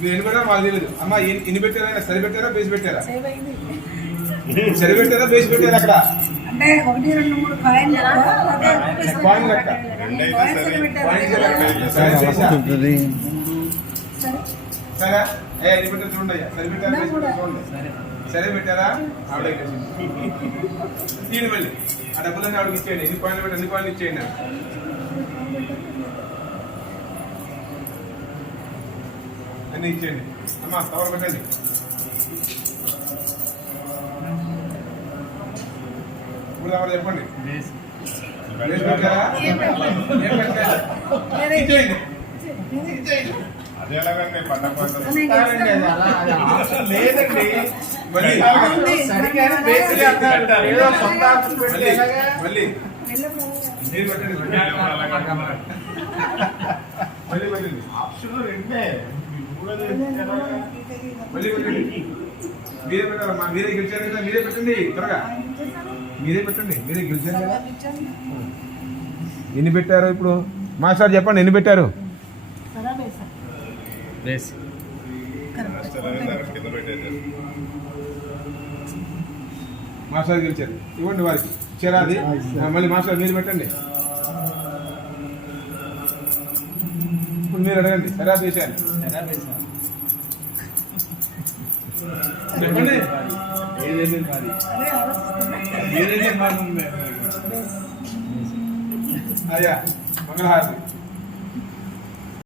మీరు ఎన్ని పెట్టారో మాకు తెలియదు. అమ్మ ఎన్ని పెట్టారా? సరి పెట్టారా? బేసి పెట్టారా? సరి పెట్టారా? బేసి పెట్టారా? అక్కడ అంటే 1, 2, 3 కాయిన్ లెక్క సరే. ఎన్ని పెట్టారు చూడండి అయ్యా. సరి పెట్టారా? బేసి పెట్టారా? చూడండి. సరే పెట్టారా? ఆవిడ తీయండి మళ్ళీ ఆ డబ్బులన్నీ ఆవిడకి ఇచ్చేయండి. ఎన్ని కాయిన్లు పెట్టి అన్ని కాయిన్లు ఇచ్చేయండి. అన్నీ ఇచ్చేయండి. అమ్మా కవర్ పెట్టండి. ఇప్పుడు ఎవరు చెప్పండి. లేదండి మళ్ళీ మళ్ళీ మీరు పెట్టండి. మళ్ళీ పెట్టండి. ఆప్షన్ రెండే మళ్ళీ పెట్టండి. మీరే పెట్టారమ్మా. మీరే గెలిచారు కదా. మీరే పెట్టండి త్వరగా. మీరే పెట్టండి. మీరే గెలిచారు కదా. ఎన్ని పెట్టారు ఇప్పుడు మాస్టర్ చెప్పండి. ఎన్ని పెట్టారు? మాస్టర్ గెలిచారు. ఇవ్వండి వారికి. ఇచ్చారా అది? మళ్ళీ మాస్టర్ మీరు పెట్టండి. ఇప్పుడు మీరు అడగండి. సరా వేశారు చెప్పండి. అయ్యా మంగళహారతి.